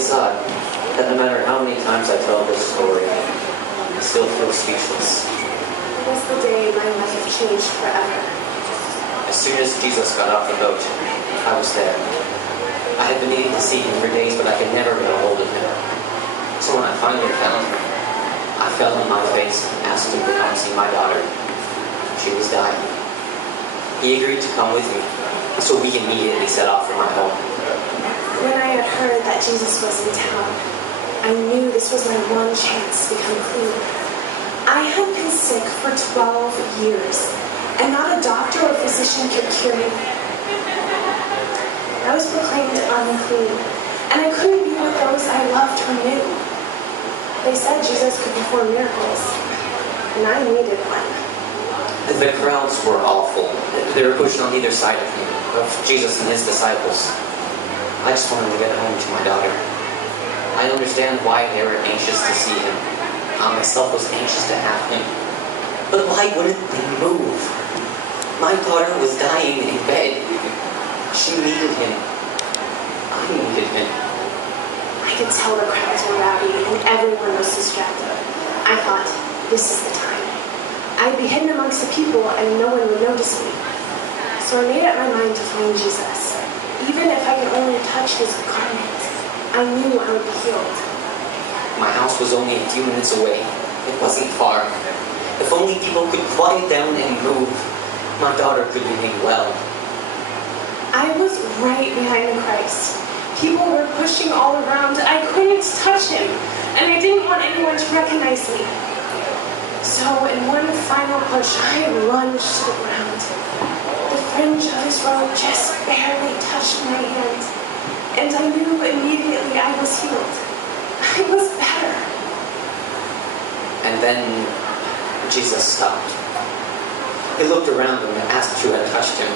It's odd that no matter how many times I tell this story, I still feel speechless. It was the day my life changed forever. As soon as Jesus got off the boat, I was there. I had been needing to see him for days, but I could never get a hold of him. So when I finally found him, I fell on my face and asked him to come see my daughter. She was dying. He agreed to come with me, so we immediately set off for my home. When I had heard that Jesus was in town, I knew this was my one chance to become clean. I had been sick for 12 years, and not a doctor or physician could cure me. I was proclaimed unclean, and I couldn't be with those I loved or knew. They said Jesus could perform miracles, and I needed one. The crowds were awful. They were pushed on either side of me, of Jesus and his disciples. I just wanted to get home to my daughter. I understand why they were anxious to see him. I myself was anxious to have him. But why wouldn't they move? My daughter was dying in bed. She needed him. I needed him. I could tell the crowds were rowdy and everyone was distracted. I thought, this is the time. I'd be hidden amongst the people and no one would notice me. So I made up my mind to find Jesus. Even if I could only touch his garment, I knew I would be healed. My house was only a few minutes away. It wasn't far. If only people could quiet down and move, my daughter could be made well. I was right behind Christ. People were pushing all around. I couldn't touch him, and I didn't want anyone to recognize me. So in one final push, I lunged to the ground. The fringe of his robe just barely touched my hand, and I knew immediately I was healed. I was better. And then Jesus stopped. He looked around him and asked who had touched him.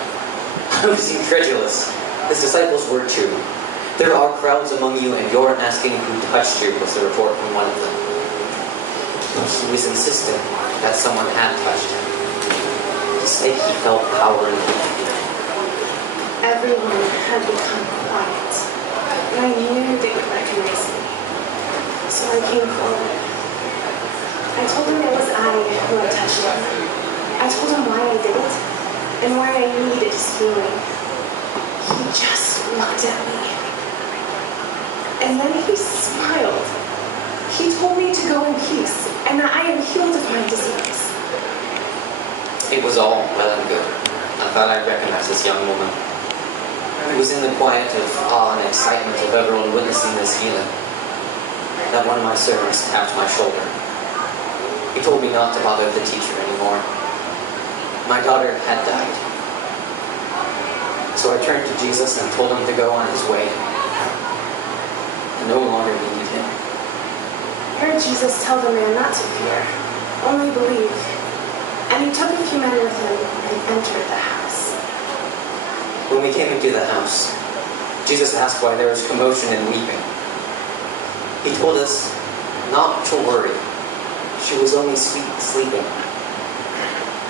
I was incredulous. His disciples were too. There are crowds among you, and you're asking who touched you, was the report from one of them. He was insistent that someone had touched him. He said he felt power in him. Everyone had become quiet, and I knew they would recognize me. So I came forward. I told him it was I who had touched him. I told him why I did it, and why I needed his healing. He just looked at me. And then he smiled. He told me to go in peace, and that I am healed of my disease. It was all well and good. I thought I recognized this young woman. It was in the quiet of awe and excitement of everyone witnessing this healing that one of my servants tapped my shoulder. He told me not to bother the teacher anymore. My daughter had died. So I turned to Jesus and told him to go on his way. I no longer needed him. I heard Jesus tell the man not to fear, only believe. And he took a few men with him and entered the house. When we came into the house, Jesus asked why there was commotion and weeping. He told us not to worry. She was only sleeping.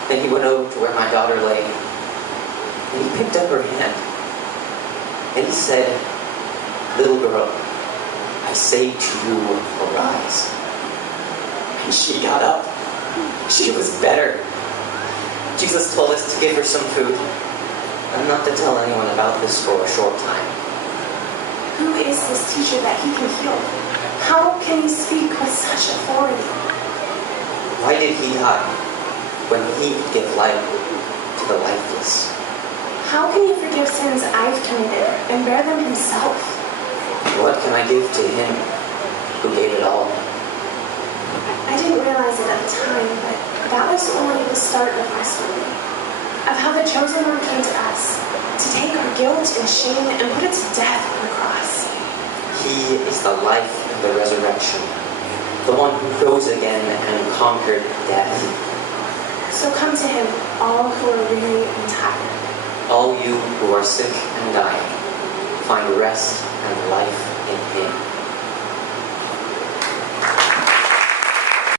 Then he went over to where my daughter lay, and he picked up her hand. And he said, "Little girl, I say to you, arise." And she got up. She was better. Jesus told us to give her some food, and not to tell anyone about this for a short time. Who is this teacher that he can heal? How can he speak with such authority? Why did he die when he could give life to the lifeless? How can he forgive sins I've committed and bear them himself? What can I give to him who gave it all? I didn't realize it at the time, but that was only the start of my story. Of how the chosen one came to us, to take our guilt and shame and put it to death on the cross. He is the life and the resurrection, the one who rose again and conquered death. So come to him, all who are weary and tired. All you who are sick and dying, find rest and life in him.